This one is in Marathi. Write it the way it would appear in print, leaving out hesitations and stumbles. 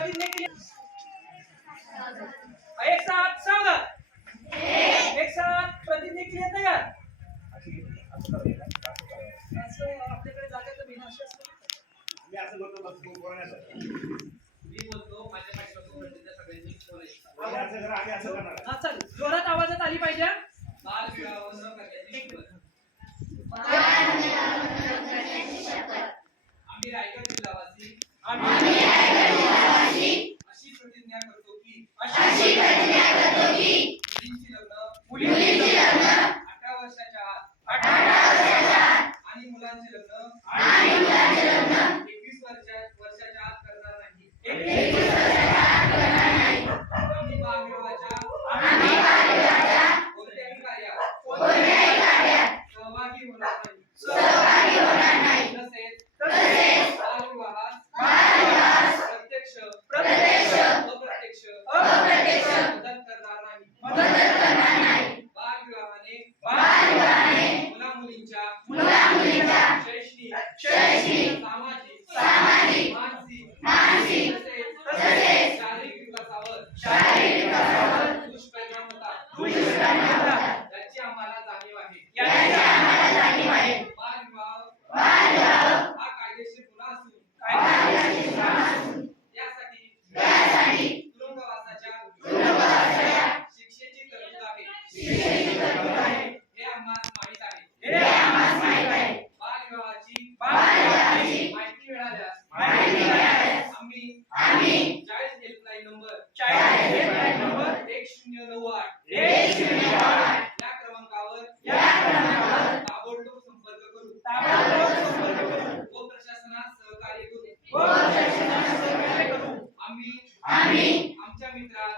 प्रतिज्ञा केली। एक साथ सावधान, एक साथ प्रतिज्ञा केली आहे का? असं आपल्याकडे जागेचं विनाश असतं। मी असं बोलतो बस बोलण्यासाठी मी बोलतो माझ्या पाठीमागून प्रतिज्ञा सगळ्यांनी बोलायची। आम्ही असं करणार। हा चल जोरात आवाजात आली पाहिजे। बाल विवाह न करण्याची शपथ। आम्ही रायगड जिल्हावासी अशी प्रतिज्ञा करतो की मुलींची लग्न 18 वर्षाच्या आत आणि मुलांचे लग्न 21 वर्षाच्या आत करणार नाही। आम्ही बालविवाहाच्या कोणत्याही कार्यात सहभागी होणार नाही। तसेच बालविवाहास प्रत्यक्ष अप्रत्यक्ष मदत करणार नाही। बालविवाहाने मुला-मुलींच्या शैक्षणिक, सामाजिक, मानसिक तसेच शारीरिक विकासावर दुष्परिणाम होतात, याची आम्हाला जाणीव आहे। बालविवाह हा कायदेशीर गुन्हा असून यासाठी तुरुंगवासाच्या शिक्षेची तरतूद आहे, हे आम्हाला माहित आहे। बालविवाहाची माहिती मिळाल्यास आम्ही 40 हेल्पलाईन नंबर 1098 या क्रमांकावर ताबडतोब संपर्क करू व प्रशासनास सहकार्य करू। आम्ही आमच्या मित्रात